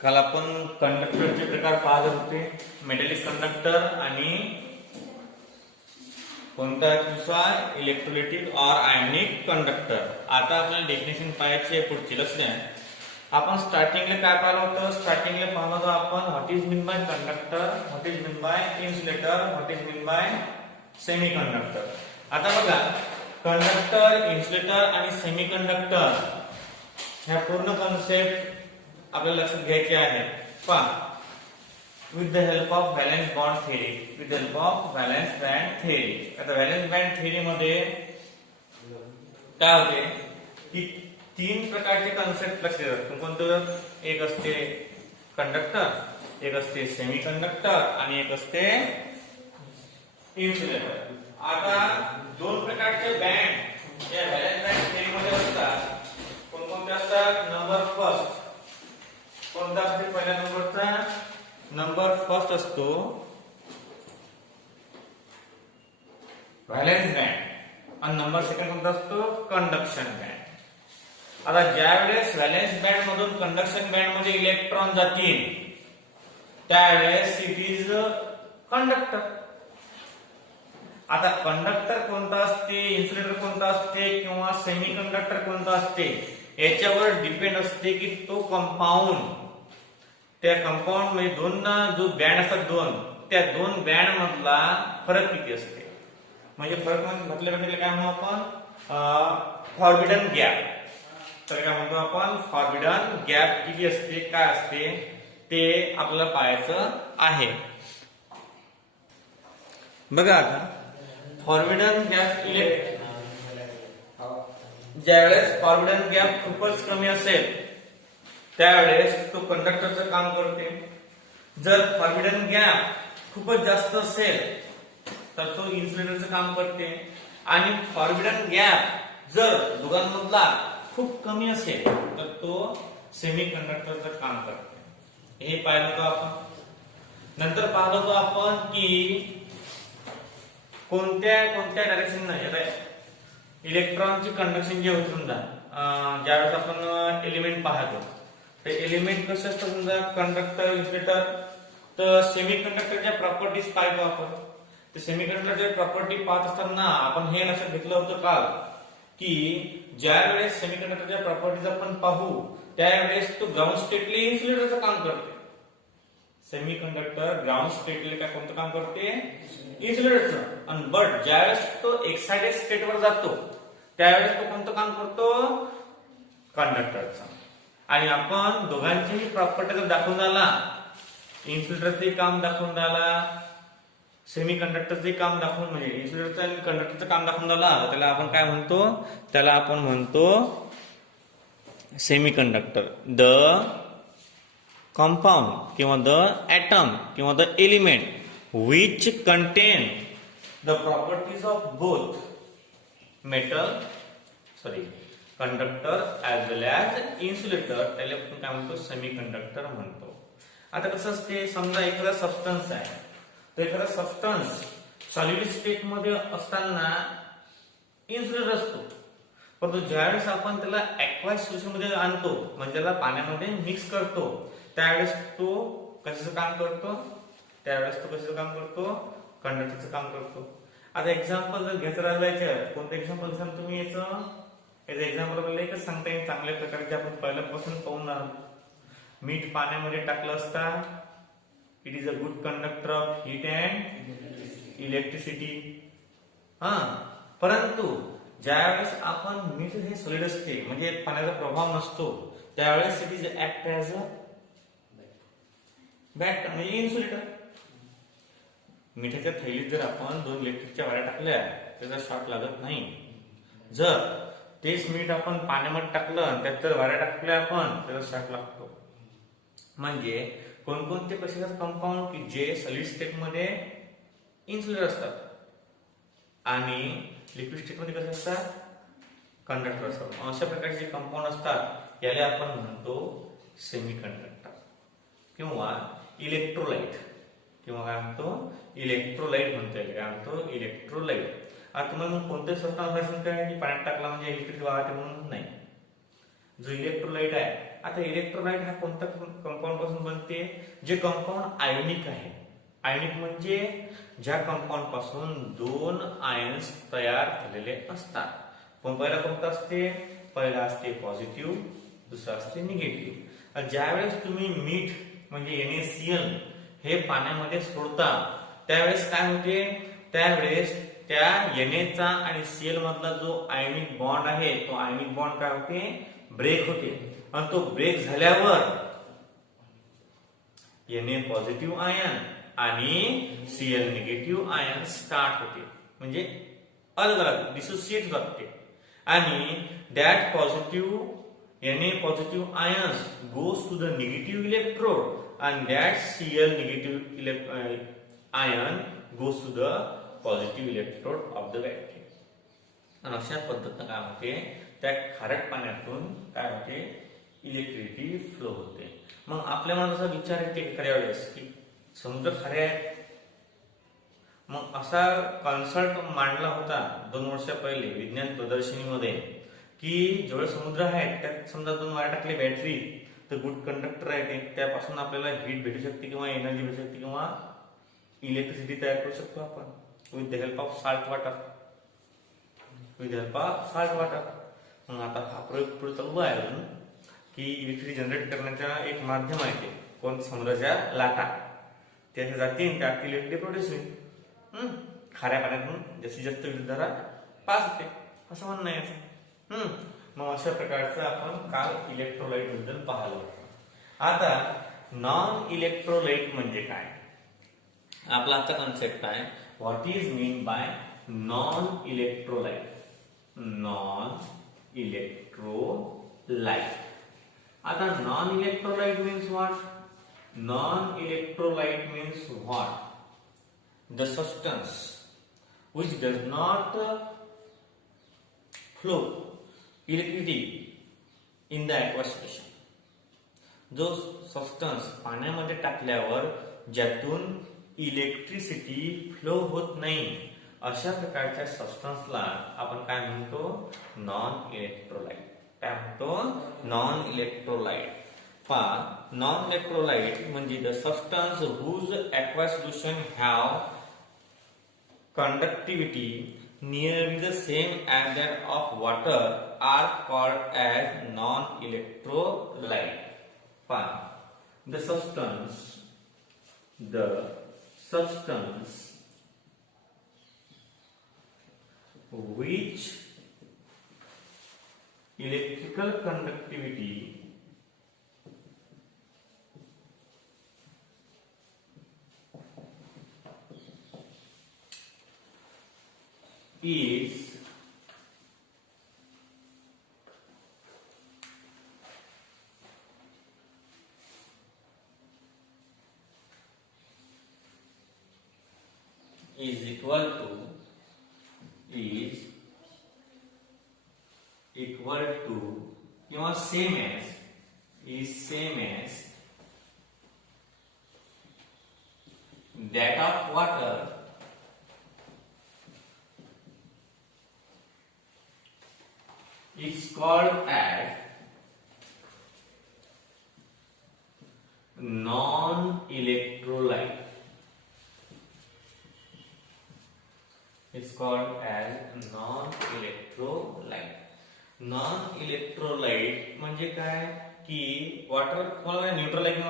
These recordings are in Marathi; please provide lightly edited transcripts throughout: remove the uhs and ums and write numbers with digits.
काल आपण कंडक्टरचे प्रकार पाहत होते, मेटॅलिक कंडक्टर आणि कोणता दुसरा इलेक्ट्रोलाइटिक और आयनिक कंडक्टर. आता आपल्याला डेफिनेशन पाहायची आहे पुढची. लक्ष द्या, आपण स्टार्टिंगला काय पाहिलं होतं? स्टार्टिंगला पाहिलं होतं आपण what is mean bye conductor, what is mean bye insulator, what is mean bye semi conductor. आता बघा, कंडक्टर, इन्सुलेटर आणि सेमी कंडक्टर ह्या पूर्ण कॉन्सेप्ट आपल्याला लक्षात घ्यायचे आहे. पहा, with the help of valence bond theory, with the help of valence band theory. आता valence band theory मध्ये काय होते की तीन प्रकारचे कन्सेप्ट लक्षात येतात. कोणतं? एक असते कंडक्टर, एक असते सेमी कंडक्टर आणि एक असते इन्सुलेटर. आता दोन प्रकारचे बँड या व्हॅलेन्स बँड थेअरी मध्ये असतात. कोणकोणते असतात? Number first. कोणता असते पहिल्या नंबरचा? नंबर फर्स्ट असतो व्हॅलेन्स बँड आणि नंबर सेकंड कोणता असतो? Conduction band. आता ज्या वेळेस व्हॅलेन्स बँड मधून कंडक्शन बँड मध्ये इलेक्ट्रॉन जातील त्यावेळेस इट इज कंडक्टर. आता कंडक्टर कोणता असते, इन्सुलेटर कोणता असते किंवा सेमी कंडक्टर कोणता असते याच्यावर डिपेंड असते की तो कंपाऊंड, त्या कंपाऊंड मध्ये दोन जो बँड असतात दोन, त्या दोन बँड मधला फरक किती असते. म्हणजे फरक म्हटल्याबद्दल काय म्हणू आपण? Forbidden gap. तर काय म्हणतो आपण? फॉरबिडन गॅप किती असते, काय असते ते आपल्याला पाहायचं आहे. बघा, आता फॉरबिडन गॅप ज्यावेळेस फॉरबिडन गॅप खूपच कमी असेल त्यावेळेस तो कंडक्टरचं काम करते. जर फॉरबिडन गॅप खूपच जास्त असेल तर तो इन्सुलेटरचं काम करते. आणि फॉरबिडन गॅप जर दोघांमधला खूप कमी असेल तर तो सेमी कंडक्टरचं काम करते. हे पाहिलं होतं आपण. नंतर पाहिलं होतं आपण की कोणत्या कोणत्या डायरेक्शन इलेक्ट्रॉनची कंडक्शन जे होते, समजा ज्यावेळेस आपण एलिमेंट पाहतो ते एलिमेंट कसे असतात, समजा कंडक्टर, इन्सुलेटर, तर सेमी कंडक्टरच्या प्रॉपर्टीज पाहितो आपण. ते सेमी कंडक्टरच्या प्रॉपर्टी पाहत असताना आपण हे लक्षात घेतलं होतं काल की ज्या वेळेस सेमी कंडक्टरच्या प्रॉपर्टीज आपण पाहू त्यावेळेस तो ग्राउंड स्टेटली इन्सुलेटरचं काम करते. सेमी कंडक्टर ग्राउंड स्टेटले काय कोणतं काम करते? इन्सुलेटरचं. आणि बट ज्यावेळेस तो एक्साइटेड स्टेटवर जातो त्यावेळेस तो कोणतं काम करतो? कंडक्टरचं. आणि आपण दोघांचीही प्रॉपर्टी जर दाखवून झाला, इन्सुलेटरचे काम दाखवून झाला, सेमी कंडक्टरचे काम दाखवून, म्हणजे इन्सुलेटरचं आणि कंडक्टरचं काम दाखवून झाला, त्याला आपण काय म्हणतो? त्याला आपण म्हणतो सेमी कंडक्टर. द कंपाउंड किंवा द ॲटम किंवा the element which contain the properties of both conductor as well as insulator, त्याला आपण काय म्हणतो? सेमी कंडक्टर म्हणतो. आता कसं असते, समजा एखादा सबस्टन्स आहे, तर एखादा सबस्टन्स सॉलिड स्टेट मध्ये असताना इन्सुलेटर असतो, परंतु ज्यावेळेस आपण त्याला ॲक्वास सोल्युशन मध्ये आणतो, म्हणजे त्याला पाण्यामध्ये मिक्स करतो, त्यावेळेस तो कशाचं काम करतो? कंडक्टरचं काम करतो. आता एक्झाम्पल जर घ्यायचं राहिलं, कोणतं एक्झाम्पल सांग तुम्ही? याचं एक्झाम्पल आपल्याला एकच सांगता येईल चांगल्या प्रकारचे, आपण पहिल्यापासून पाहून आहोत. मीठ पाण्यामध्ये टाकलं असता, it is a good conductor of heat and electricity. परंतु ज्यावेळेस आपण मीठ हे सॉलिड असते, म्हणजे पाण्याचा प्रभाव नसतो, त्यावेळेस it is act as a bat म्हणजे इन्सुलेटर. मिठाच्या थैलीत जर आपण 2 इलेक्ट्रिकच्या वायर टाकल्या त्याचा शॉक लागत नाही. जर तेच मीठ आपण पाण्यामध्ये टाकलं आणि त्यात जर वायर टाकल्या आपण त्याचा शॉक लागतो. म्हणजे कोणकोणते कसे कंपाऊंड की जे सॉलिड स्टेट मध्ये इन्सुलेटर असतात आणि लिक्विड स्टेट मध्ये कसे असतात? कंडक्टर असतात. अशा प्रकारचे कंपाऊंड असतात याला आपण म्हणतो सेमी कंडक्टर किंवा इलेक्ट्रोलाइट, किंवा काय म्हणतो? इलेक्ट्रोलाइट म्हणता येईल. काय म्हणतो? इलेक्ट्रोलाइट. आता तुम्हाला मग कोणते सबस्टन्स काय की पाण्यात टाकला म्हणजे इलेक्ट्रिसिटी वाहते म्हणून नाही. जो इलेक्ट्रोलाइट आहे आता इलेक्ट्रोलाइट हा कोणत्या कंपाऊंड पासून बनते? जे कंपाऊंड आयोनिक आहे. आयोनिक म्हणजे ज्या कंपाऊंड पासून दोन आयन्स तयार झालेले असतात. पण पहिला कोणता असते? पहिला असते पॉझिटिव्ह, दुसरा असते निगेटिव्ह. ज्यावेळेस तुम्ही मीठ म्हणजे NaCl हे पाण्यामध्ये सोडता त्यावेळेस काय होते? त्यावेळेस त्या Na आणि Cl मधला जो आयनिक बॉन्ड आहे तो आयनिक बॉन्ड काय होते? ब्रेक होते. आणि तो ब्रेक झाल्यावर Na पॉझिटिव्ह आयन आणि Cl निगेटिव्ह आयन स्टार्ट होते, म्हणजे अलग अलग डिसोसिएट होते. आणि that positive Na positive ions goes to the negative electrode and that Cl negative ion goes to the positive electrode of the battery. आणि अशा पद्धतीने काय होते? त्या खारट पाण्यातून काय होते? इलेक्ट्रिसिटी फ्लो होते. मग आपल्या मनात असा विचार येते खऱ्या वेळेस की समुद्र खरे आहे. मग असा कन्सल्ट मांडला होता 2 वर्ष पहिले विज्ञान प्रदर्शनीमध्ये की जेवढे समुद्र आहेत त्यात समजा 2 वायर टाकले बॅटरी तर गुड कंडक्टर आहे ते, त्यापासून आपल्याला हीट भेटू शकते किंवा एनर्जी भेटू शकते किंवा इलेक्ट्रिसिटी तयार करू शकतो आपण with the help of salt water. मग आता हा प्रयोग पुढे चालू आहे अजून की इलेक्ट्रिसिटी जनरेट करण्याचा एक माध्यम आहे ते कोण? समुद्राच्या लाटा त्याच्या जातील त्यात इलेक्ट्रिसिटी प्रोड्यूस होईल. खाऱ्या पाण्यातून जास्तीत जास्त विद्युतधारा पास होते असं म्हणणं आहे. मग अशा प्रकारचं आपण काल इलेक्ट्रोलाइट बद्दल पाहिलं. आता नॉन इलेक्ट्रोलाइट म्हणजे काय? आपला आजचा कन्सेप्ट आहे what is mean by non electrolyte. Non electrolyte. आता non electrolyte means what? Non electrolyte means what? The substance which does not flow electricity in the aqueous solution. जो सबस्टन्स पाण्यामध्ये टाकल्यावर ज्यातून इलेक्ट्रिसिटी फ्लो होत नाही अशा प्रकारच्या सबस्टन्सला आपण काय म्हणतो? Non electrolyte. काय म्हणतो? Non electrolyte. नॉन इलेक्ट्रोलाइट म्हणजे the substance whose aqueous solution have conductivity nearly the same as that of water are called as non-electrolyte. The substance which electrical conductivity is equal to किंवा same as that of water is called as non-electrolyte. It's called as non-electrolyte. Non-electrolyte म्हणजे काय की वॉटर तुम्हाला न्यूट्रल आहे की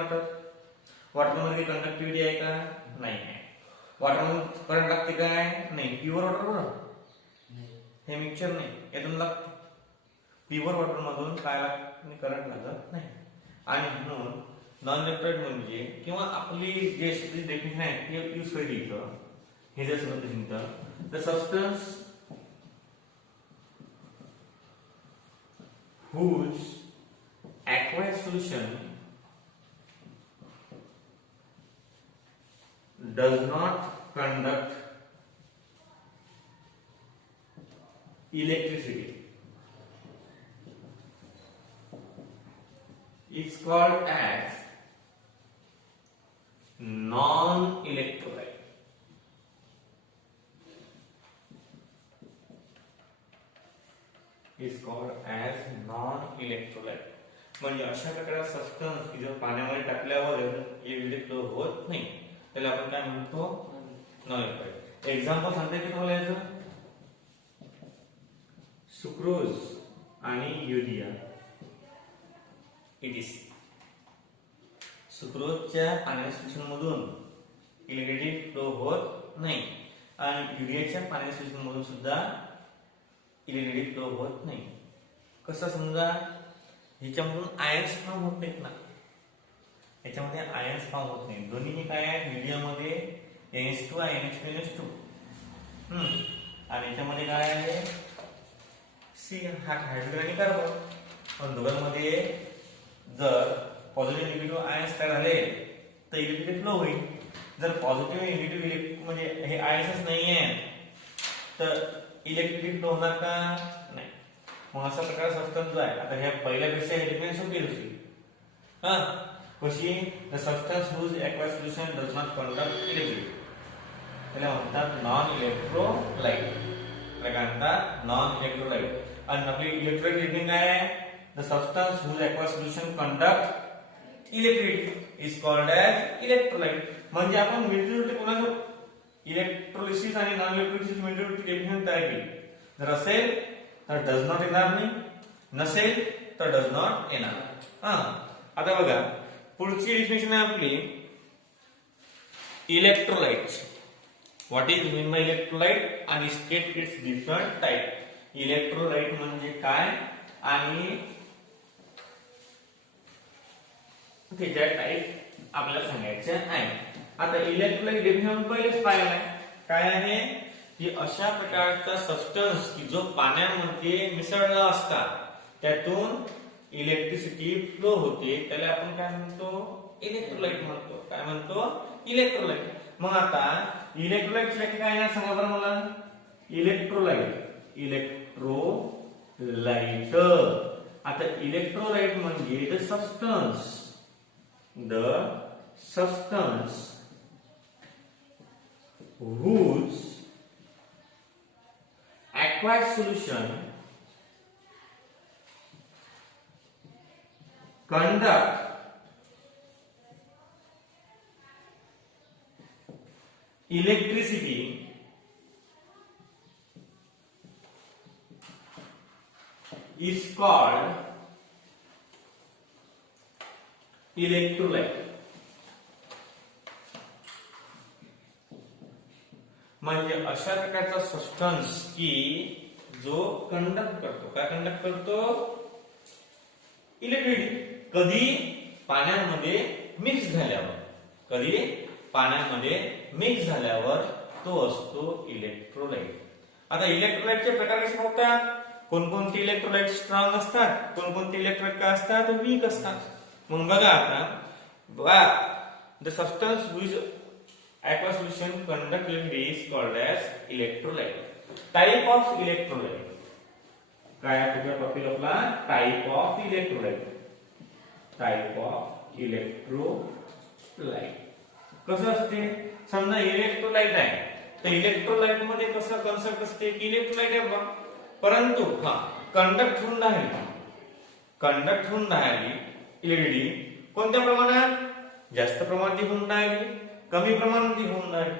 वॉटर मध्ये कंडक्टिव्हिटी आहे का? नाही आहे. वॉटर मध्ये करंट लागते काय? नाही. प्युअर वॉटर बरोबर हे मिक्सचर नाही यातून लागते. प्युअर वॉटर मधून काय लागते? करंट लागत नाही. आणि म्हणून नॉन इलेक्ट्रोलाइट म्हणजे किंवा आपली जे डेफिनेशन आहे ते यूज केली इथं हे जर समजलं the substance whose aqueous solution does not conduct electricity is called as non-electrolyte. Is called as non-electrolyte. म्हणजे अशा प्रकारचा सबस्टन्स की जो पाण्यामध्ये टाकल्यावर इलेक्ट्रिक फ्लो होत नाही त्याला आपण काय म्हणतो नॉन इलेक्ट्रोलाइट. एक्झाम्पल सांगते की तुम्हाला याचं सुक्रोज आणि युरिया ETC. सुक्रोजच्या पाण्याच्या सोल्युशन मधून इलेक्ट्रिक फ्लो होत नाही आणि युरियाच्या पाण्याच्या सोल्युशन मधून सुद्धा इलेक्ट्रिक फ्लो होत नाही. कसं समजा ह्याच्यामधून आयन्स फॉर्म होत नाहीत ना, याच्यामध्ये आयन्स फॉर्म होत नाही. दोन्ही काय आहे मीडियममध्ये NH2 आहे NH2 आणि याच्यामध्ये काय आहे C हा हायड्रोजन आणि कार्बन. पण दोघांमध्ये जर पॉझिटिव्ह निगेटिव्ह आयन्स तयार झाले तर इलेक्ट्रिक फ्लो होईल. जर पॉझिटिव्ह निगेटिव्ह म्हणजे हे आयन्सच नाहीये तर इलेक्ट्रिक फ्लो होणार का नाही. मग असा प्रकार सबस्टन्स जो आहे आता ह्या पहिल्यापेक्षा डिफरन्स सोपी दुसरी कशी the substance whose aqua solution does not conduct electric त्याला म्हणतात नॉन इलेक्ट्रोलाइट. काय म्हणतात नॉन इलेक्ट्रोलाइट. आणि आपली इलेक्ट्रोलाइट डिफिनिशन काय आहे the substance whose aqua solution conduct electric is called as electrolyte. म्हणजे आपण मिळते कोणाचं इलेक्ट्रोलिसिस आणि नॉन इलेक्ट्रोलिसिस मिळते डेफिनेशन तयार केली. जर असेल तर डज नॉट येणार नाही, नसेल तर डज नॉट येणार. आता बघा पुढची डेफिनेशन आहे आपली electrolyte. What is mean by electrolyte आणि state its different type. Electrolyte म्हणजे काय आणि त्याच्या टाइप आपल्याला सांगायचे आहे. आता इलेक्ट्रोलाइट डेफिनेशन पहिलेच पाहिलं आहे काय आहे की अशा प्रकारचा सबस्टन्स की जो पाण्यामध्ये मिसळला असता त्यातून इलेक्ट्रिसिटी फ्लो होते त्याला आपण काय म्हणतो इलेक्ट्रोलाइट म्हणतो. काय म्हणतो इलेक्ट्रोलाइट. मग आता इलेक्ट्रोलाइट व्याख्या काय आहे सांगा बरं मला. इलेक्ट्रोलाइट आता इलेक्ट्रोलाइट म्हणजे the substance whose aqueous solution conduct electricity is called electrolyte. म्हणजे अशा प्रकारचा सबस्टन्स की जो कंडक्ट करतो. काय कंडक्ट करतो इलेक्ट्रिसिटी. कधी पाण्यामध्ये मिक्स झाल्यावर. कधी पाण्यामध्ये मिक्स झाल्यावर तो असतो इलेक्ट्रोलाइट. आता इलेक्ट्रोलाइटचे प्रकार कसे होतात. कोणकोणते इलेक्ट्रोलाइट स्ट्रॉंग असतात, कोणकोणते इलेक्ट्रोलाइट काय असतात वीक असतात. मग बघा आता the substance which aqua solution conduct electricity is called as electrolyte. Type of electrolyte. काय आहे तुझ्या टॉपिक आपला type of electrolyte. Type of electrolyte कसं असते समजा इलेक्ट्रोलाइट आहे तर इलेक्ट्रोलाइट मध्ये कसं कन्सेप्ट असते की इलेक्ट्रोलाइट आहे परंतु कंडक्ट होऊन राहिली इलेक्ट्रिसिटी कोणत्या प्रमाणात जास्त प्रमाणात होऊन राहिली कमी प्रमाणात होऊन राहिली.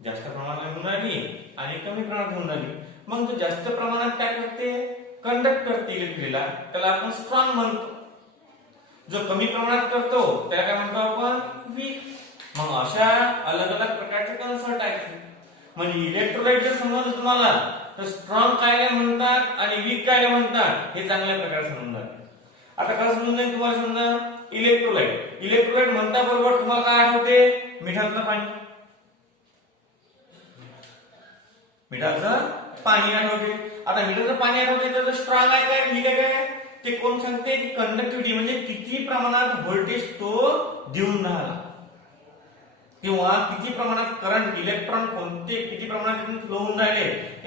जास्त प्रमाणात होऊन राहिली आणि कमी प्रमाणात होऊन राहिली. मग तो जास्त प्रमाणात काय करते कंडक्ट करते इलेक्ट्रिसिटीला त्याला आपण स्ट्रॉंग म्हणतो. जो कमी प्रमाणात करतो त्याला काय म्हणतो आपण वीक. मग अशा अलग अलग प्रकारचे कन्सेप्ट आहेत. म्हणजे इलेक्ट्रोलाइट जर समजलं तुम्हाला तर स्ट्रॉंग काय म्हणतात आणि वीक काय म्हणतात हे चांगल्या प्रकारे समजून जाते. आता कसं समजून जाईल तुम्हाला समजा इलेक्ट्रोलाइट म्हणता बरोबर तुम्हाला काय आठवते मिठाचं पाणी आठवते. आता मिठाचं पाणी आठवते तर स्ट्रॉंग आहे काय वीक आहे काय ते कोण सांगते की कंडक्टिव्हिटी म्हणजे किती प्रमाणात व्होल्टेज तो देऊन राहिला किंवा किती प्रमाणात करंट इलेक्ट्रॉन कोणते किती प्रमाणात फ्लो होऊन राहिले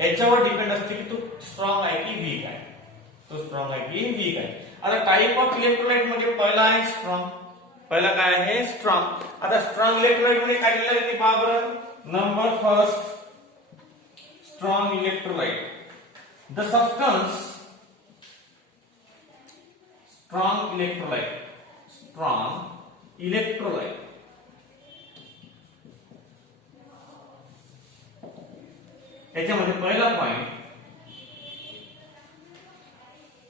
याच्यावर डिपेंड असते की तो स्ट्रॉंग आहे की वीक आहे. तो स्ट्रॉंग आहे की वीक आहे. आता टाइप ऑफ इलेक्ट्रोलाइट मध्ये पहिला आहे स्ट्रॉंग. पहिला काय आहे स्ट्रॉंग. आता स्ट्रॉंग इलेक्ट्रोलाइट मध्ये काय दिलेलं आहे पहा बरं. Number first strong electrolyte the substance strong electrolyte याच्यामध्ये पहिला point,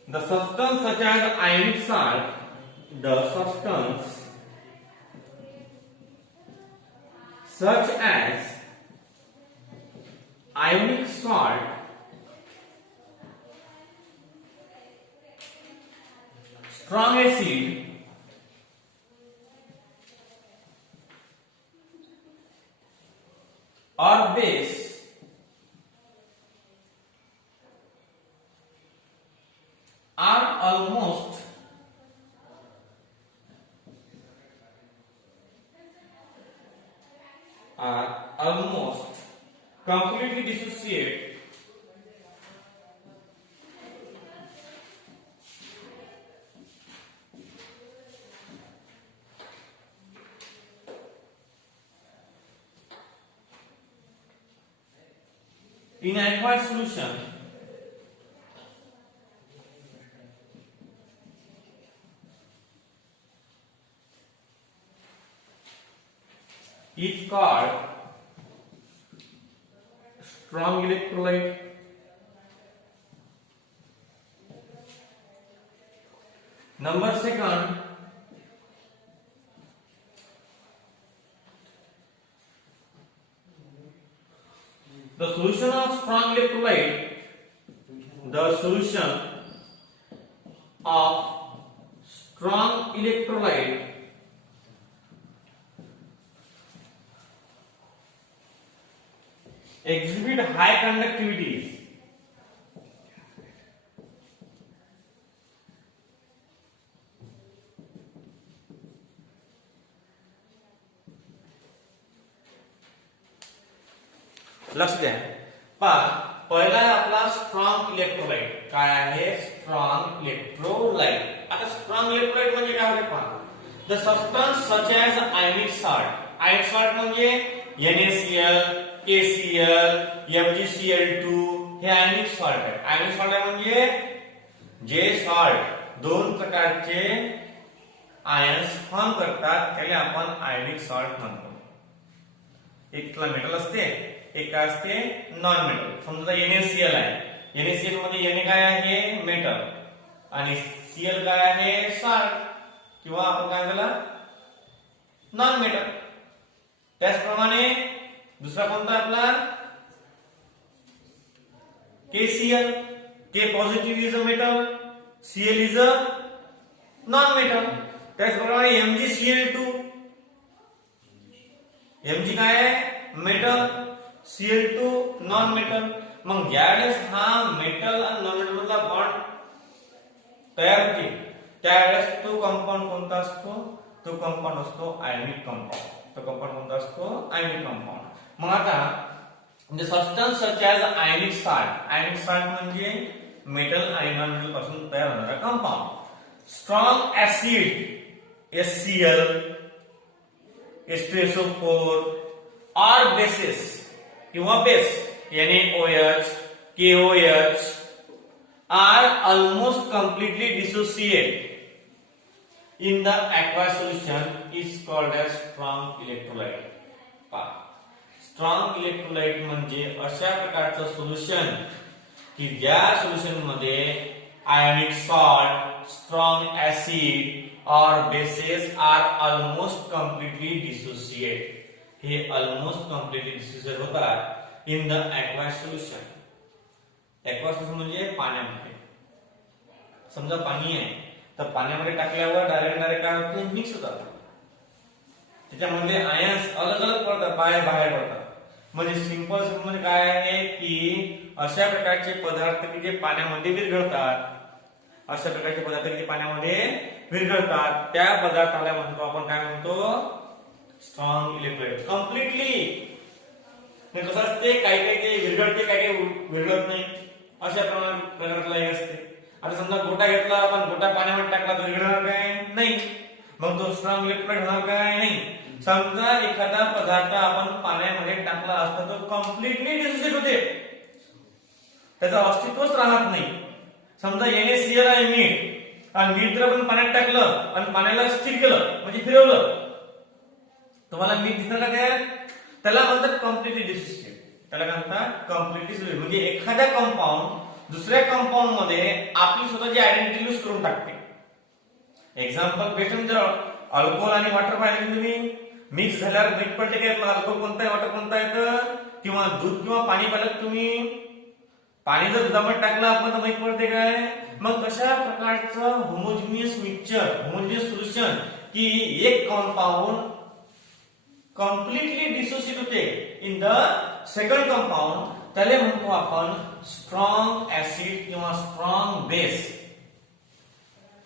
the substance such as ionic salt, the substance such as ionic salt strong acid or base are almost completely dissociate in aqueous solution is called strong electrolyte. Number second, the solution of strong electrolyte, the solution of strong electrolyte exhibit high conductivities लक्ष द्या पहा पहिला आहे आपला स्ट्रॉंग इलेक्ट्रोलाइट काय आहे स्ट्रॉंग इलेक्ट्रोलाइट आता स्ट्रॉंग इलेक्ट्रोलाइट म्हणजे काय होते पहा the substance such as ionic salt ionic salt म्हणजे NaCl KCl MgCl2 हे आयोनिक सॉल्ट आहे आयोनिक सॉल्ट म्हणजे जे सॉल्ट दोन प्रकारचे आयन्स फॉर्म करतात त्याला आपण आयोनिक सॉल्ट म्हणतो एक मेटल असते एक असते नॉन मेटल समजा NaCl आहे NaCl मध्ये Na काय आहे मेटल आणि Cl काय आहे सॉल्ट किंवा आपण काय त्याला नॉन मेटल त्याचप्रमाणे दुसरा कोणता आपला KCl K positive is a metal Cl is a non metal त्याचप्रमाणे MgCl2 Mg काय आहे मेटल Cl2 नॉन मेटल मग ज्यावेळेस हा मेटल आणि नॉन मेटल मधला बॉन्ड तयार होते त्यावेळेस तो कंपाऊंड कोणता असतो तो कंपाऊंड असतो आयोनिक कंपाऊंड तो कंपाऊंड कोणता असतो आयोनिक कंपाऊंड मग आता म्हणजे substance such as ionic salt म्हणजे मेटल आणि नॉन मेटल पासून तयार होणारा compound strong acid HCl H2SO4 और बेसिस किंवा base NaOH KOH are almost completely dissociate in the aqueous solution is called as strong electrolyte. Strong electrolyte म्हणजे अशा प्रकारचं सोल्युशन की ज्या सोल्युशन मध्ये आयोनिक सॉल्ट स्ट्रॉंग ऍसिड और bases are almost completely dissociate हे ऑलमोस्ट कंप्लीटली डिसोसिएट होतात in the aqueous solution. aqueous solution म्हणजे पाण्यामध्ये समजा पाणी आहे तर पाण्यामध्ये टाकल्यावर डायरेक्ट काय होते मिक्स होतात त्याच्यामधले आयन्स अलग अलग पडतात बाहेर पडतात म्हणजे सिंपल म्हणजे काय आहे की अशा प्रकारचे पदार्थ की जे पाण्यामध्ये विरघळतात अशा प्रकारचे पदार्थ की जे पाण्यामध्ये विरघळतात त्या पदार्थाला म्हणतो आपण काय म्हणतो स्ट्रॉंग इलेक्ट्रोलाइट कम्प्लिटली कसं असते काही काही ते विरघळते काही विरघळत नाही अशा प्रकारातला हे असते आता समजा गोटा घेतला आपण गोटा पाण्यामध्ये टाकला तर विरघळणार काय नाही मग तो स्ट्रॉंग इलेक्ट्रोलाइट होणार काय नाही समजा एखादा पदार्थ आपण पाण्यामध्ये टाकला असता तो कम्प्लिटली डिसोसिएट होते त्याचं अस्तित्वच राहत नाही समजा NaCl आहे मीठ आणि मीठ जर आपण पाण्यात टाकलं आणि पाण्याला स्थिर केलं म्हणजे फिरवलं, तुम्हाला मीठ दिसणार का त्यात? त्याला म्हणतात कम्प्लिटली डिसोसिएट. त्याला काय म्हणतात? Completely dissociate. म्हणजे एखाद्या कंपाऊंड दुसऱ्या कंपाऊंड मध्ये आपली स्वतःची आयडेंटिटी लूज करून टाकते. एक्झाम्पल बेस्ट म्हणजे अल्कोहोल आणि वॉटर पाहिजे तुम्ही, मिक्स झाल्यावर माहित पडते काय अल्कोहोल कोणता आहे, वॉटर कोणता आहे. किंवा दूध किंवा पाणी पाहिलं तुम्ही, पाणी जर दुधामध्ये टाकलं आपण तर माहित पडते काय. मग अशा प्रकारचं होमोजिनियस मिक्सचर, होमोजिनियस सोल्युशन की एक कंपाऊंड कम्प्लिटली डिसोसिएट होते इन द सेकंड कंपाऊंड, त्याला म्हणतो आपण स्ट्रॉंग ऍसिड किंवा स्ट्रॉंग बेस.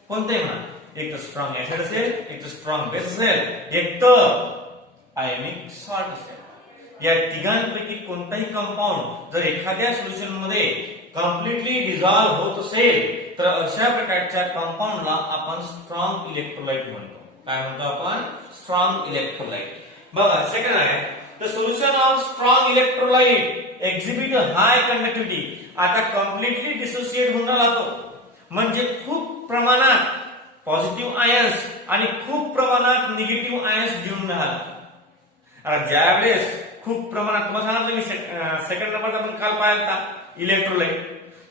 कोणते म्हणा, एक तर स्ट्रॉंग ऍसिड असेल, एक तर स्ट्रॉंग बेस असेल, एक तर आयोनिक सॉल्ट असेल. या तिघांपैकी कोणताही कंपाऊंड जर एखाद्या सोल्युशन मध्ये कम्प्लिटली डिझॉल्व्ह होत असेल तर अशा प्रकारच्या कंपाऊंडला आपण स्ट्रॉंग इलेक्ट्रोलाइट म्हणतो. काय म्हणतो आपण? Strong electrolyte. बघा सेकंड आहे the solution of strong electrolyte exhibit high conductivity. आता कम्प्लिटली डिसोसिएट होऊन राहतो म्हणजे खूप प्रमाणात पॉझिटिव्ह आयन्स आणि खूप प्रमाणात निगेटिव्ह आयन्स घेऊन राहतात. आता ज्यावेळेस खूप प्रमाणात, तुम्हाला सांगितलं मी सेकंड नंबर आपण काल पाहिला इलेक्ट्रोलाइट,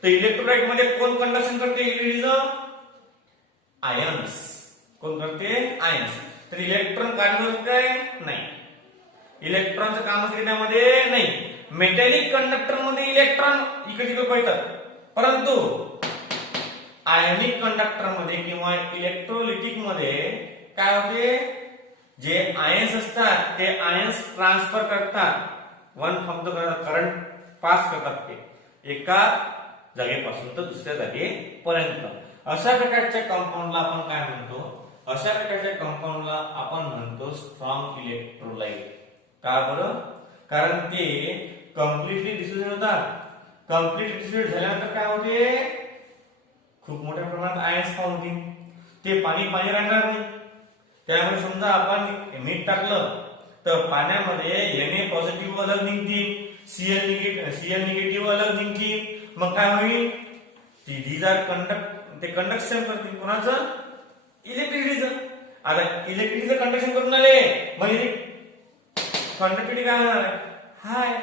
तर इलेक्ट्रोलाइट मध्ये कोण कंडक्शन करते? इलेक्ट्रिझम आयन्स. कोण करते? आयन्स. तर इलेक्ट्रॉन कार्य काय? नाही. इलेक्ट्रॉनचं काम असते त्यामध्ये नाही. मेटॅलिक कंडक्टर मध्ये इलेक्ट्रॉन इकडे तिकडे पळतात, परंतु आयनिक कंडक्टर मध्ये किंवा इलेक्ट्रोलिटिक मध्ये काय होते? जे आयन्स असतात ते आयन्स ट्रान्सफर करतात, one from the current pass करतात ते एका जागेपासून तर दुसऱ्या जागेपर्यंत. अशा प्रकारच्या कंपाऊंडला आपण काय म्हणतो? अशा प्रकारच्या कंपाऊंडला आपण म्हणतो स्ट्रॉंग इलेक्ट्रोलाइट. का बरं? कारण ते कम्प्लिटली डिसोसिएट होतात. कम्प्लिटली डिसोसिएट झाल्यानंतर काय होते? खूप मोठ्या प्रमाणात आयन्स फॉर्म होतील. ते पाणी राहणार नाही. त्यामुळे समजा आपण मीठ टाकलं तर पाण्यामध्ये Na पॉझिटिव्ह अलग निघतील, Cl निगेटिव्ह अलग निघतील. मग काय होईल? these are ते कंडक्शन करतील. कोणाचं? इलेक्ट्रिसिटीचं. आता इलेक्ट्रिसिटीचं कंडक्शन करून आले म्हणजे कंडक्टिव्हिटी काय होणार आहे? हाय.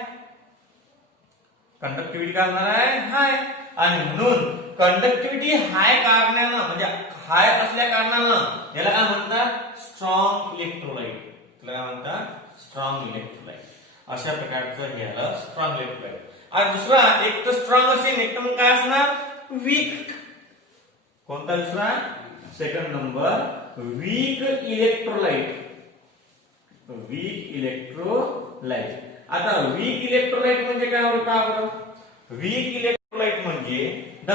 कंडक्टिव्हिटी काय होणार आहे? हाय. आणि म्हणून कंडक्टिव्हिटी हाय कारणानं म्हणजे हाय असल्या कारणानं याला काय म्हणतात? Strong electrolyte. त्याला काय म्हणतात? Strong electrolyte. अशा प्रकारचं हे आलं स्ट्रॉंग इलेक्ट्रोलाइट. आणि दुसरा एक तर स्ट्रॉंग असेल, एक तर मग काय असणार? वीक. कोणता दुसरा? Second number weak electrolyte. Weak electrolyte. आता वीक इलेक्ट्रोलाइट म्हणजे काय होतं? का बरं? वीक इलेक्ट्रोलाइट म्हणजे the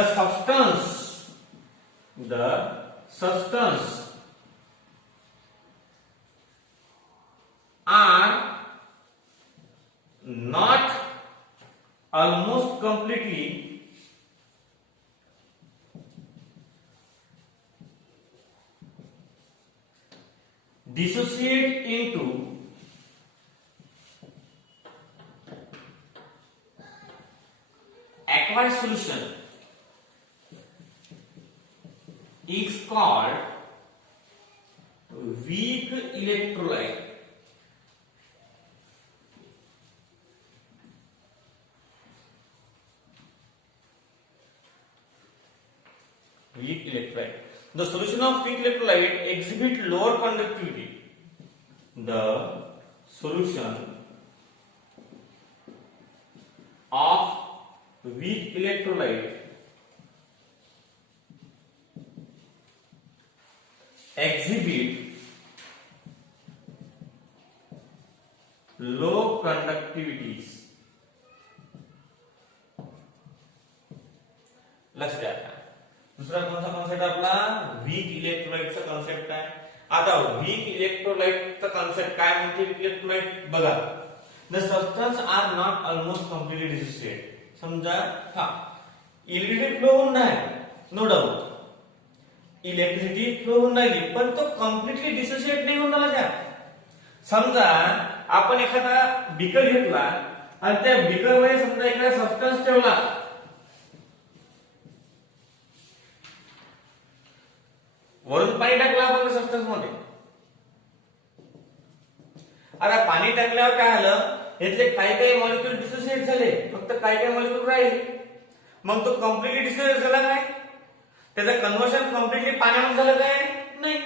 substance are not almost completely dissociate into aqueous solution is called weak electrolyte. Weak electrolyte. The solution of weak electrolyte exhibit lower conductivity. The solution of weak electrolyte exhibit low conductivities. लक्ष द्या. दुसरा कोणता कॉन्सेप्ट आपला? वीक इलेक्ट्रोलाइटचा कॉन्सेप्ट आहे. आता वीक इलेक्ट्रोलाइटचा कॉन्सेप्ट काय म्हणते? वीक इलेक्ट्रोलाइट बघा, the substance are not almost completely dissociate. समजा हा इलेक्ट्रिसिटी फ्लो होऊन नाही, नो डाऊट इलेक्ट्रिसिटी फ्लो होऊन राहिली, पण तो कम्प्लिटली डिसोसिएट नाही होऊन राहिला त्यात. समजा आपण एखादा बीकर घेतला आणि त्या बीकर मध्ये समजा एखादा सबस्टन्स ठेवला, वरून पाणी टाकलं आपण सबस्टन्स मध्ये. आता पाणी टाकल्यावर काय झालं, यातले काही काही मॉलिक्यूल डिसोसिएट झाले, फक्त काही काही मॉलिक्यूल राहिले. मग तो कम्प्लिटली डिसोसिएट झाला काय, त्याचं कन्व्हर्शन कम्प्लिटली पाण्यामध्ये झालं काय, नाही.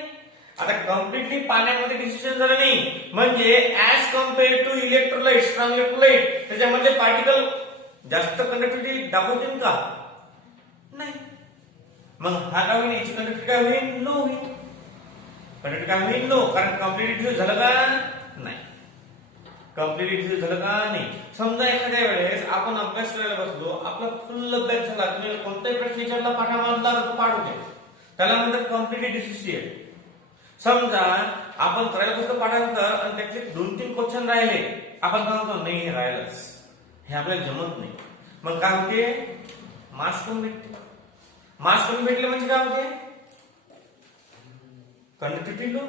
आता कम्प्लिटली पाण्यामध्ये डिसोसिएशन झालं नाही म्हणजे as compare to electrolyte, strong electrolyte, त्याच्यामधले पार्टिकल जास्त कंडक्टिव्हिटी दाखवतील का, नाही. मग हा काय होईल, याची कंडक्टिव्हिटी काय होईल, लो होईल. कंडक्टिव्हिटी काय होईल, लो, कारण कम्प्लिटली डिसोसिएट झालं का नाही, कम्प्लिटली डिसोसिएट झालं का नाही. समजा एखाद्या वेळेस आपण अभ्यास करायला बसलो, आपला फुल अभ्यास झाला, तुम्ही कोणताही प्रश्न विचारला पाठामधला तो पाठ होते, त्याला म्हणतात कम्प्लिटली डिसोसिएट. समजा आपण करायला बसलो पाठांतर आणि त्यातले 2-3 क्वेश्चन राहिले, आपण काय म्हणतो, नाही हे राहिलंच, हे आपल्याला जमत नाही. मग काय होते, मार्क्स कमी भेटते. मार्क्स कमी भेटले म्हणजे काय होते, कंडक्टिव्हिटी लो.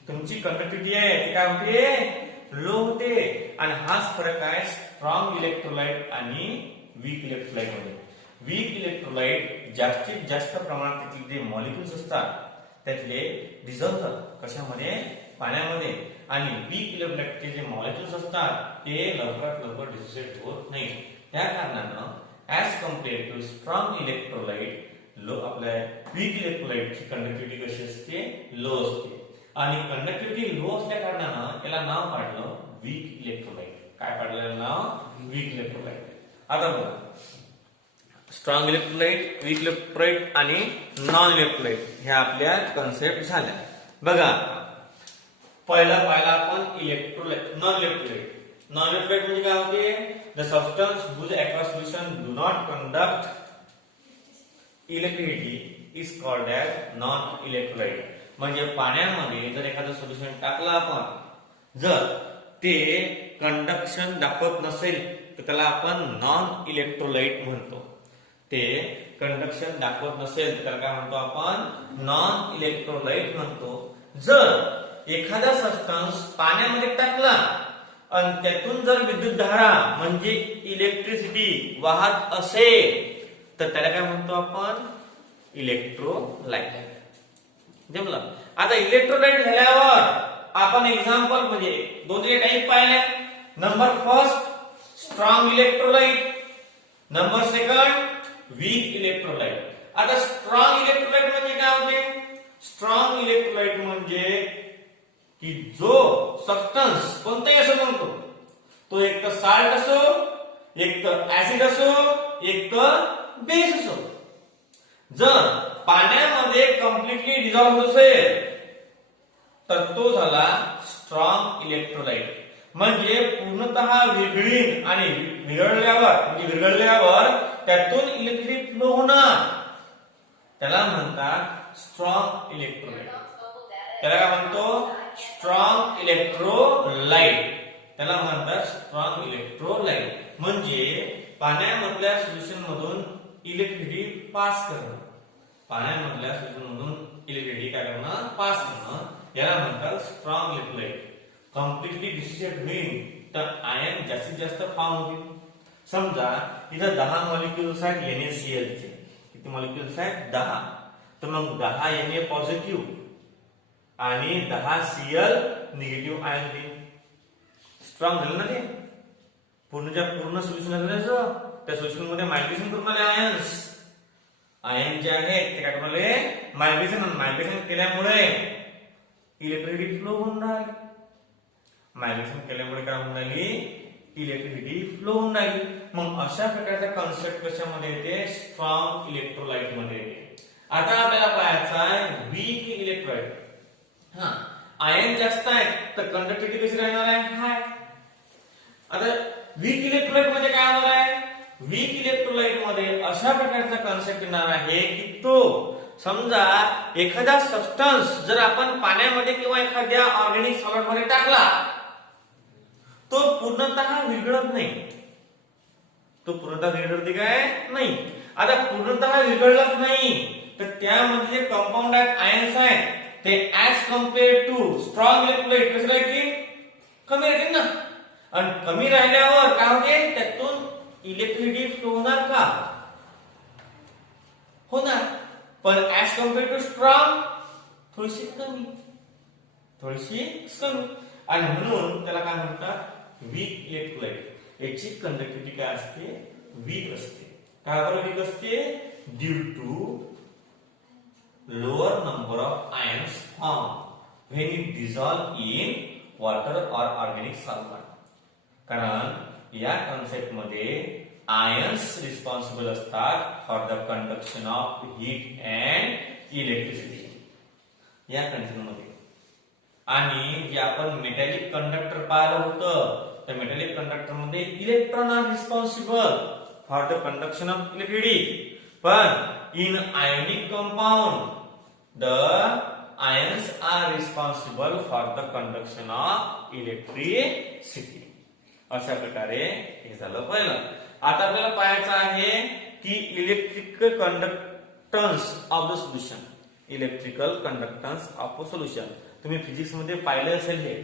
तुमची कंडक्टिव्हिटी आहे ती काय होते, लो होते. आणि हाच फरक आहे स्ट्रॉंग इलेक्ट्रोलाइट आणि वीक इलेक्ट्रोलाइट मध्ये. वीक इलेक्ट्रोलाइट जास्तीत जास्त प्रमाणात त्यातले जे मॉलिक्युल्स असतात त्यातले डिझॉल्व होतात कशामध्ये, पाण्यामध्ये. आणि वीक इलेक्ट्रोलाइटचे जे मॉलिक्युल्स असतात ते लवकरात लवकर डिसोसिएट होत नाही. त्या कारणानं as compare to strong electrolyte, low आपल्या वीक इलेक्ट्रोलाइटची कंडक्टिव्हिटी कशी असते, लो असते. आणि कंडक्टिव्हिटी लो असल्या कारणानं याला नाव पाडलं वीक इलेक्ट्रोलाइट. काय पाडलं नाव, वीक इलेक्ट्रोलाइट. आता बघा, स्ट्रॉंग इलेक्ट्रोलाइट, वीक इलेक्ट्रोलाइट आणि नॉन इलेक्ट्रोलाइट ह्या आपल्या कन्सेप्ट झाल्या. बघा, पहिला आपण electrolyte, non electrolyte. Non electrolyte म्हणजे काय होते, the substance whose aqueous solution do not conduct electricity is called as non electrolyte. म्हणजे पाण्यामध्ये जर एखादं सोल्युशन टाकलं आपण, जर ते कंडक्शन दाखवत नसेल तर त्याला आपण नॉन इलेक्ट्रोलाइट म्हणतो. ते कंडक्शन दाखवत नसेल तर त्याला काय म्हणतो आपण, नॉन इलेक्ट्रोलाइट म्हणतो. जर एखादा सबस्टन्स पाण्यामध्ये टाकला आणि त्यातून जर विद्युतधारा म्हणजे इलेक्ट्रिसिटी वाहत असेल तर त्याला काय म्हणतो आपण, इलेक्ट्रोलाइट. जमलं. आता इलेक्ट्रोलाइट झाल्यावर आपण एक्झाम्पल म्हणजे 2-3 टाईप पाहिले. Number first strong electrolyte, number second weak electrolyte. आता स्ट्रॉंग इलेक्ट्रोलाइट म्हणजे काय होते, स्ट्रॉंग इलेक्ट्रोलाइट म्हणजे की जो सबस्टन्स कोणताही असो म्हणतो, तो एक तर साल्ट असो, एक तर ऍसिड असो, एक तर बेस असो, जर पाण्यामध्ये कम्प्लिटली डिझॉल्व होत असेल तर तो झाला स्ट्रॉंग इलेक्ट्रोलाइट. म्हणजे पूर्णतः विरघळीन आणि विरघळल्यावर त्यातून इलेक्ट्रिक फ्लो होणार, त्याला म्हणतात स्ट्रॉंग इलेक्ट्रोलाइट. त्याला काय म्हणतो, स्ट्रॉंग इलेक्ट्रोलाइट. त्याला म्हणतात स्ट्रॉंग इलेक्ट्रोलाइट. म्हणजे पाण्यामधल्या सोल्युशन मधून इलेक्ट्रिसिटी पास करणं, पाण्यामधल्या सोल्युशन मधून इलेक्ट्रिसिटी काय करणं, पास करणं, याला म्हणतात स्ट्रॉंग इलेक्ट्रोलाइट. कम्प्लिटली डिसोसिएट होईल तर आयन जास्तीत जास्त फॉर्म होतील. समजा इथं 10 मॉलिक्युल्स आहेत NaCl चे. किती मॉलिक्युल्स आहेत, 10. तर मग 10 Na पॉझिटिव्ह आणि 10 Cl निगेटिव्ह आयन देईल. स्ट्रॉंग झालं ना ते, पूर्ण सोल्युशन झालं. त्या सोल्युशन मध्ये मायग्रेशन करून आले आयन जे आहेत ते काय करून आले, मायग्रेशन केल्यामुळे इलेक्ट्रिसिटी फ्लो होऊन राहिली. मायग्रेशन केल्यामुळे काय होऊन राहिली, इलेक्ट्रिसिटी फ्लो होऊन राहिली. मग अशा प्रकारचा कन्सेप्ट कशामध्ये येते, स्ट्रॉंग इलेक्ट्रोलाइट मध्ये येते. आता आपल्याला पाहायचं आहे वीक इलेक्ट्रोलाइट. आयन जास्त आहेत तर कंडक्टिव्हिटी कशी राहणार आहे, हाय. आता वीक इलेक्ट्रोलाइट मध्ये काय होणार आहे, वीक इलेक्ट्रोलाइट मध्ये अशा प्रकारचा कन्सेप्ट येणार आहे की तो समजा एखादा सबस्टन्स जर आपण पाण्यामध्ये किंवा एखाद्या ऑर्गॅनिक सॉलिड मध्ये टाकला, तो पूर्णतः विरघळत नाही. तो पूर्णतः विरघळते काय नाही. आता पूर्णतः विरघळलाच नाही तर त्यामध्ये जे कंपाऊंड आहेत, आयन्स आहेत, ते as compare to strong electrolyte कसे राहतील, कमी राहतील ना. आणि कमी राहिल्यावर काय होते, त्यातून इलेक्ट्रिसिटी फ्लो होणार का, होणार. पण ऍज कम्पेअर टू स्ट्रॉंग थोडीशी कमी. आणि म्हणून त्याला काय म्हणतात वीक इलेक्ट्रोलाइट. याची कंडक्टिव्हिटी काय असते वीक असते. का बरं वीक असते due to lower number of ions form when it dissolve in water or organic solvent. कारण या कन्सेप्ट मध्ये आयन्स रिस्पॉन्सिबल असतात for the conduction of heat and electricity या कंडिशन मध्ये. आणि जे आपण मेटॅलिक कंडक्टर पाहिलं होतं त्या मेटॅलिक कंडक्टर मध्ये electron are responsible for the conduction of electricity. पण in ionic compound the ions are responsible for the conduction of electricity. अशा प्रकारे हे झालं पहिलं. आता आपल्याला पाहायचं आहे की electrical conductance of the solution. Electrical conductance of a solution तुम्ही फिजिक्स मध्ये पाहिलं असेल हे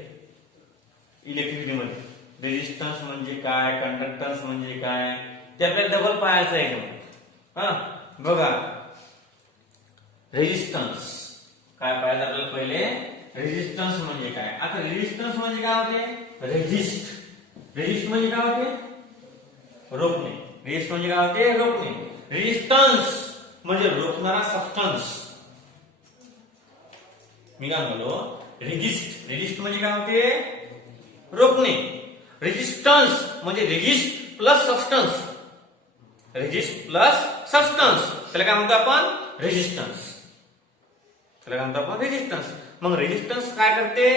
इलेक्ट्रिसिटी मध्ये. रेजिस्टन्स म्हणजे काय कंडक्टन्स म्हणजे काय ते आपल्याला डबल पाहायचं आहे. हा बघा रेजिस्टन्स काय पाहायचं आपल्याला पहिले. रेजिस्टन्स म्हणजे काय. आता रेजिस्टन्स म्हणजे काय होते रेजिस्ट म्हणजे काय होते रोखणे. रेजिस्ट म्हणजे काय होते रोखणे. रेजिस्टन्स म्हणजे रोखणारा सबस्टन्स. मी काय म्हणलो रेजिस्ट म्हणजे काय होते रोखणे. रेजिस्टन्स म्हणजे रेजिस्ट प्लस सबस्टन्स. त्याला काय म्हणतो आपण रेजिस्टन्स. मग रेजिस्टन्स काय करते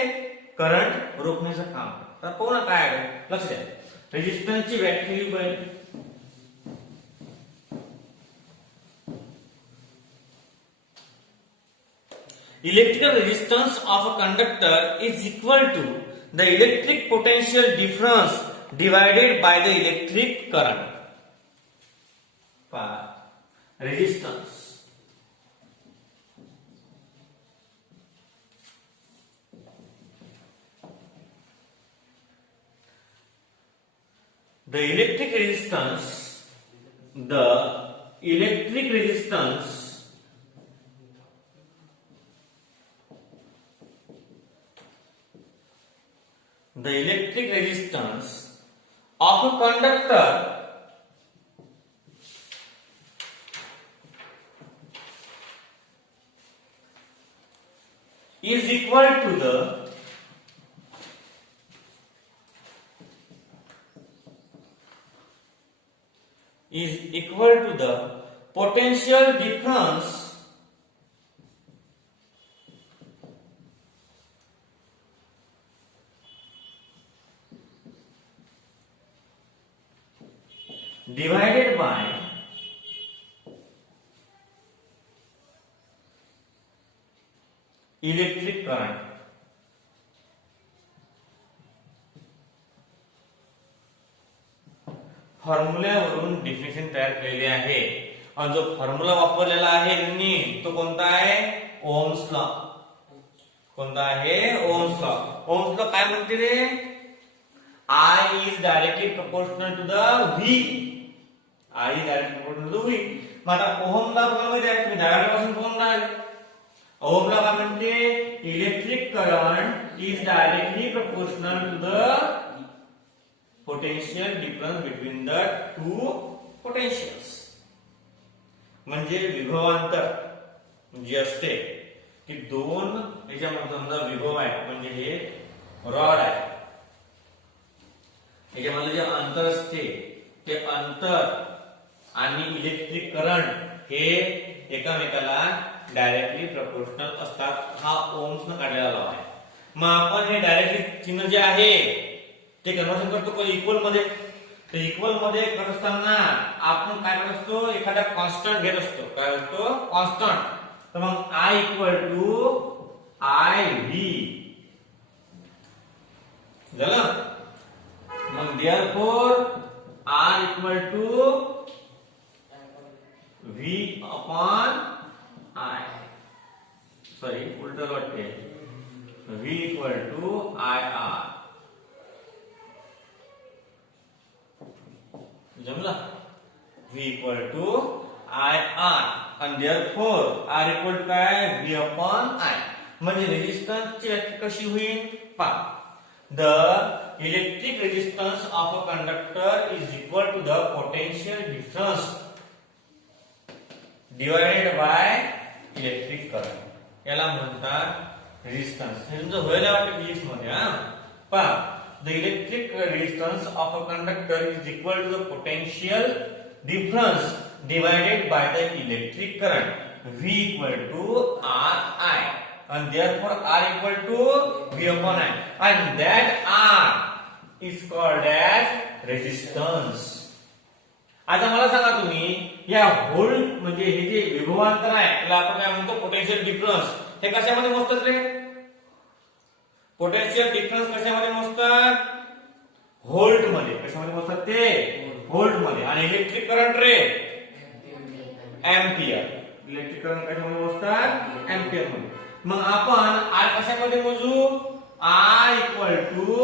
करंट रोखण्याचं काम. तर पाहू ना काय आहे लक्ष द्या. रेजिस्टन्सची व्याख्या लिहू पहिले. Electrical resistance of a conductor is equal to the electric potential difference divided by the electric current. Resistance. The electric resistance of a conductor is equal to the potential difference divided by electric current. फॉर्म्युल्यावरून डेफिनेशन तयार केलेली आहे. आणि जो फॉर्म्युला वापरलेला आहे त्यांनी तो कोणता आहे ओहम्स लॉ. कोणता आहे ओहम्स लॉ. ओहम्स लॉ काय म्हणते रे I is directly proportional to the V. I is directly proportional to V. मग आता ओहम लॉ बघा माहिती आहे तुम्ही डाव्या पासून कोण राहिले. ओहम लॉ काय म्हणते electric current is directly proportional to the potential difference between the two potentials. म्हणजे विभवांतर जे असते की दोन याच्यामध्ये समजा विभव आहे म्हणजे हे रॉड आहे. याच्यामध्ये जे अंतर असते ते अंतर आणि इलेक्ट्रिक करंट हे एकामेकाला डायरेक्टली प्रोपोर्शनल असतात. हा ओम्स न काढलेला लॉ आहे. मग आपण हे डायरेक्टली चिन्ह जे आहे ते कन्वर्शन करतो का इक्वल मध्ये. तर इक्वल मध्ये करत असताना आपण काय करत असतो एखादा कॉन्स्टंट घेत असतो. काय असतो कॉन्स्टंट. तर मग I equal to I V झालं. मग therefore R equal to V upon I. Sorry उलट वाटते. V equal to IR. जमला. V equal to IR. आणि आणि देअरफॉर आर इक्वल टू काय व्ही अपॉन आय. म्हणजे रेजिस्टन्सची व्याख्या कशी होईल पहा. The electric resistance of a conductor is equal to the potential difference divided by electric current. याला म्हणतात रेजिस्टन्स. हे तुमचं व्हायला वाटतं फिजिक्स मध्ये हा. पहा, the electric resistance of a conductor is equal to the potential difference divided by the electric current. V equal to Ri. And therefore R equal to V upon I, and that R is called as resistance. आता मला सांगा तुम्ही या व्होल्ट म्हणजे हे जे विभवांतर आहे त्याला आपण काय म्हणतो पोटेन्शियल डिफरन्स. हे कशामध्ये मोजतात रे? पोटेन्शियल डिफरन्स कशामध्ये मोजतात? व्होल्ट मध्ये. कशामध्ये मोजतात ते? व्होल्ट मध्ये. आणि इलेक्ट्रिक करंट रे एंपियर. इलेक्ट्रिक करंट कशामध्ये मोजतात? एंपियर मध्ये. मग आपण आर कशामध्ये मोजू? R equal to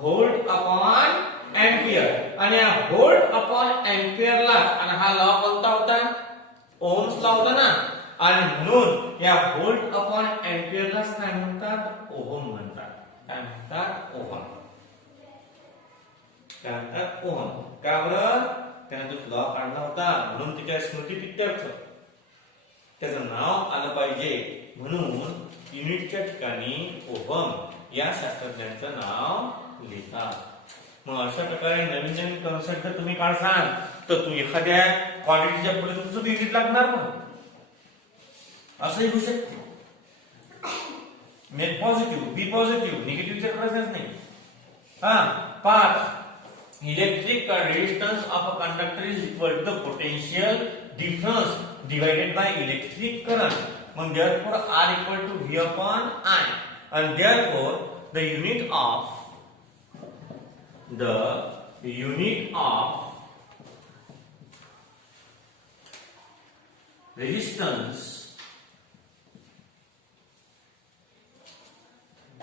volt upon ampere. आणि या व्होल्ट अपॉन एंपियरला आणि हा लॉ कोणता होता? ओम्स लॉ होता ना. आणि म्हणून या व्होल्ट अपॉन एंपियरला काय म्हणतात? ओहम म्हणतात. काय म्हणतात? ओहम. काय म्हणतात? ओहम. का बरं? त्याने तो लॉ काढला होता म्हणून त्याच्या स्मृती प्रित्यर्थ त्याचं नाव आलं पाहिजे म्हणून युनिटच्या ठिकाणी ओहम या शास्त्रज्ञाचं नाव लिहितात. मग अशा प्रकारे नवीन नवीन कन्सेप्ट जर तुम्ही काढसाल तर तुम्ही एखाद्या क्वांटिटीच्या पुढे तुमचं युनिट लागणार ना. असंही होऊ शकते. मेक पॉझिटिव्ह, बी पॉझिटिव्ह, निगेटिव्हचा प्रश्नच नाही. हा पाच. Electric resistance of a conductor is equal to the potential difference divided by electric current. And therefore R equal to V upon I. And therefore the unit of resistance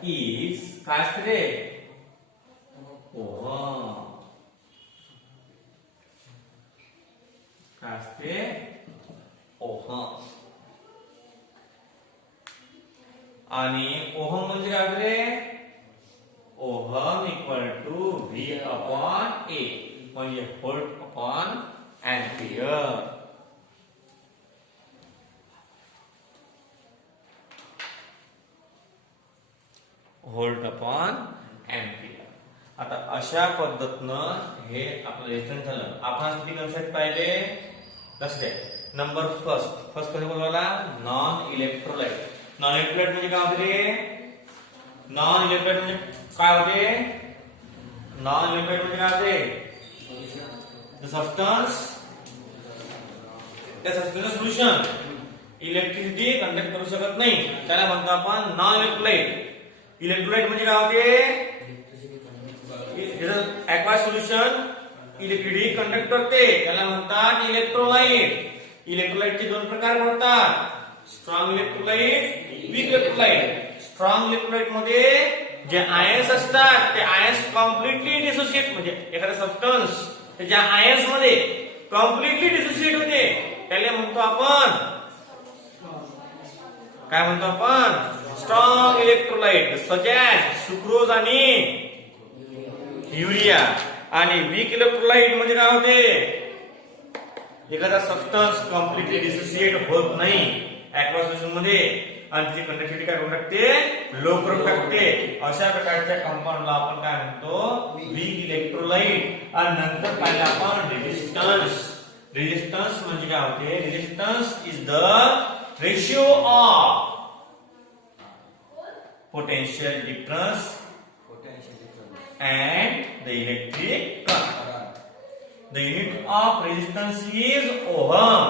is काय असते रे? ओहम. काय असते? ओहम. आणि ओहम म्हणजे काय रे? Ohm equal to V upon A म्हणजे volt upon ampere. Volt upon ampere. आता अशा पद्धतीनं हे आपलं लेसन झालं. आपण किती कन्सेप्ट पाहिले? कसले? नंबर फर्स्ट कधी बोलवला? Non electrolyte. नॉन इलेक्ट्रोलाइट म्हणजे काय होते? नॉन इलेक्ट्रोलाइट म्हणजे काय होते? नॉन इलेक्ट्रोलाइट म्हणजे काय होते? सबस्टन्स त्या सबस्टन्सचं सोल्युशन इलेक्ट्रिसिटी कंडक्ट करू शकत नाही त्याला म्हणतो आपण नॉन इलेक्ट्रोलाइट. इलेक्ट्रोलाइट म्हणजे काय होते? ऍक्वा सोल्युशन इलेक्ट्रिसिटी कंडक्ट करते त्याला म्हणतात इलेक्ट्रोलाइट. इलेक्ट्रोलाइटचे दोन प्रकार पडतात. Strong electrolyte, weak electrolyte. Strong electrolyte मध्ये जे आयन्स असतात ते आयन्स कम्प्लिटली डिसोसिएट म्हणजे एखादा सबस्टन्स त्याच्या आयन्स मध्ये कम्प्लिटली डिसोसिएट होते त्याला म्हणतो आपण काय म्हणतो आपण? Strong electrolyte such as sucrose आणि युरिया. आणि वीक इलेक्ट्रोलाइट म्हणजे काय होते? एखादा सबस्टन्स कम्प्लिटली डिसोसिएट होत नाही ऍक्वा सोल्युशन मध्ये आणि त्याची कंडक्टिव्हिटी काय करून टाकते? लो करून टाकते. अशा प्रकारच्या कंपाऊंडला आपण काय म्हणतो? Weak electrolyte. आणि नंतर पाहिलं आपण रेजिस्टन्स. रेजिस्टन्स म्हणजे काय होते? Resistance is the ratio of potential difference and the electric current. The unit of resistance is ohm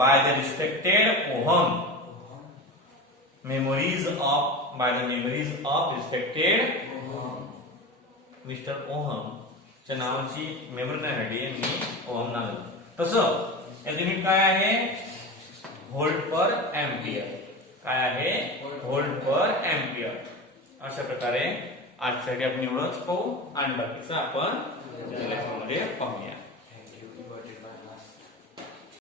by the respected ohm. Memories of respected Mr. Ohm च्या नावाची मेमरी नाही मी ओहम नाव. तसं याचं युनिट काय आहे? व्होल्ट पर एंपियर. काय आहे? व्होल्ट पर एंपियर. अशा प्रकारे आजसाठी आपण एवढंच पाहू आणि बाकीचं आपण लेक्चरमध्ये पाहूया.